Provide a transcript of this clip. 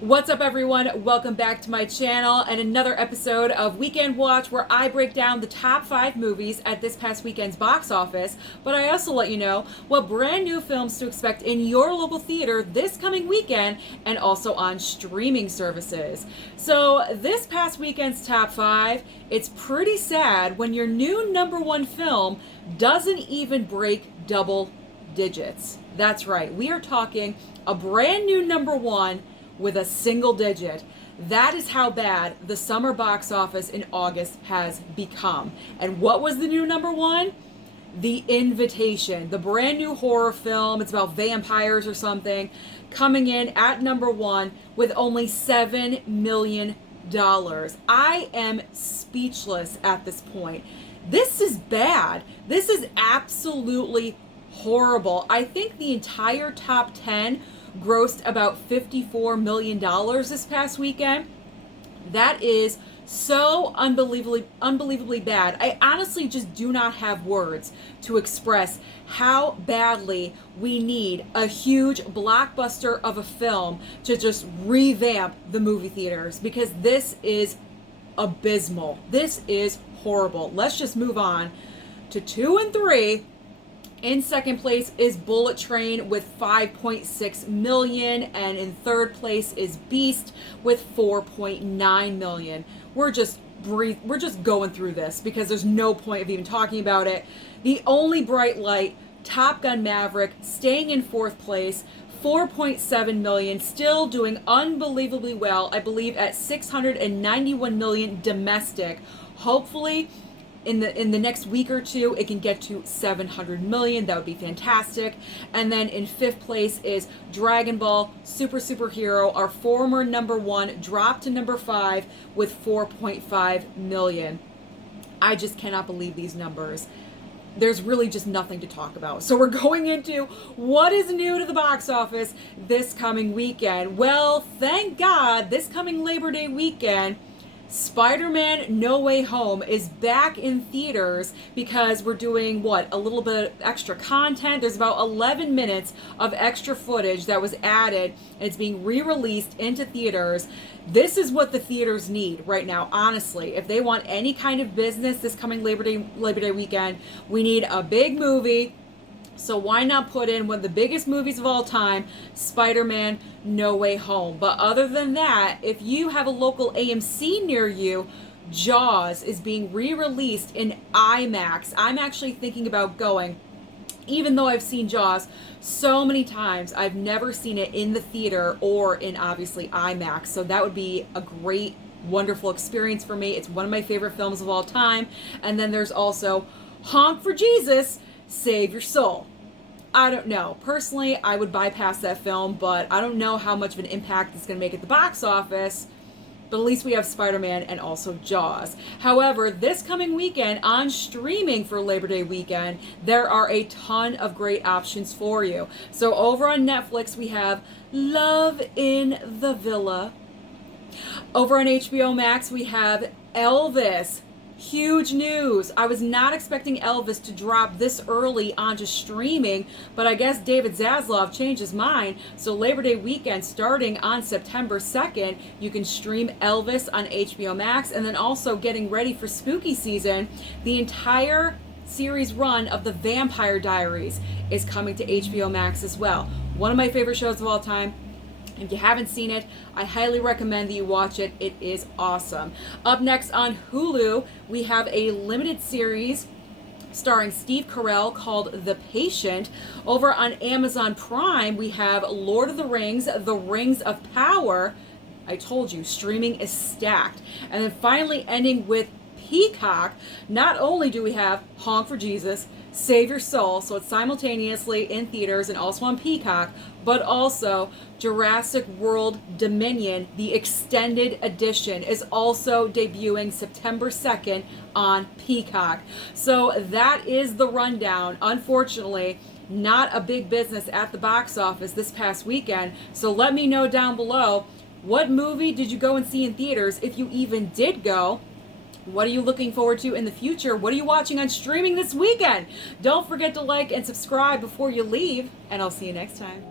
What's up, everyone? Welcome back to my channel and another episode of Weekend Watch, where I break down the top 5 movies at this past weekend's box office, but I also let you know what brand new films to expect in your local theater this coming weekend and also on streaming services. So this past weekend's top 5, it's pretty sad when your new number 1 film doesn't even break double digits. That's right, we are talking a brand new number 1 with a single digit. That is how bad the summer box office in August has become. And what was the new number 1? The Invitation, the brand new horror film. It's about vampires or something, coming in at number 1 with only $7 million. I am speechless at this point. This is bad. This is absolutely horrible. I think the entire top 10 grossed about $54 million this past weekend. That is so unbelievably bad. I honestly just do not have words to express how badly we need a huge blockbuster of a film to just revamp the movie theaters, because this is abysmal. This is horrible. Let's just move on to 2 and 3. In second place is Bullet Train with $5.6 million, and in third place is Beast with $4.9 million. We're just going through this because there's no point of even talking about it. The only bright light, Top Gun Maverick, staying in fourth place, $4.7 million, still doing unbelievably well. I believe at $691 million domestic. Hopefully, in the next week or two, it can get to $700 million. That would be fantastic. And then in fifth place is Dragon Ball Superhero. Our former number 1 dropped to number 5 with $4.5 million. I just cannot believe these numbers. There's really just nothing to talk about. So we're going into what is new to the box office this coming weekend. Well, thank God, this coming Labor Day weekend, Spider-Man No Way Home is back in theaters because we're doing, a little bit of extra content. There's about 11 minutes of extra footage that was added, and it's being re-released into theaters. This is what the theaters need right now, honestly. If they want any kind of business this coming Labor Day weekend, we need a big movie. So why not put in one of the biggest movies of all time, Spider-Man No Way Home? But other than that, if you have a local AMC near you, Jaws is being re-released in IMAX. I'm actually thinking about going. Even though I've seen Jaws so many times, I've never seen it in the theater or in, obviously, IMAX. So that would be a great, wonderful experience for me. It's one of my favorite films of all time. And then there's also Honk for Jesus, Save Your Soul. I don't know. Personally, I would bypass that film, but I don't know how much of an impact it's going to make at the box office. But at least we have Spider-Man and also Jaws. However, this coming weekend on streaming for Labor Day weekend, there are a ton of great options for you. So over on Netflix, we have Love in the Villa. Over on HBO Max, we have Elvis. Huge news. I was not expecting Elvis to drop this early onto streaming, but I guess David Zaslav changed his mind. So Labor Day weekend, starting on September 2nd, you can stream Elvis on HBO Max, and then also getting ready for spooky season, the entire series run of The Vampire Diaries is coming to HBO Max as well. One of my favorite shows of all time. If you haven't seen it, I highly recommend that you watch it. It is awesome. Up next on Hulu, we have a limited series starring Steve Carell called The Patient. Over on Amazon Prime, we have Lord of the Rings, The Rings of Power. I told you, streaming is stacked. And then finally ending with Peacock. Not only do we have Honk for Jesus, Save Your Soul, so it's simultaneously in theaters and also on Peacock, but also Jurassic World Dominion, the extended edition, is also debuting September 2nd on Peacock. So that is the rundown. Unfortunately, not a big business at the box office this past weekend. So let me know down below, what movie did you go and see in theaters, if you even did go? What are you looking forward to in the future? What are you watching on streaming this weekend? Don't forget to like and subscribe before you leave, and I'll see you next time.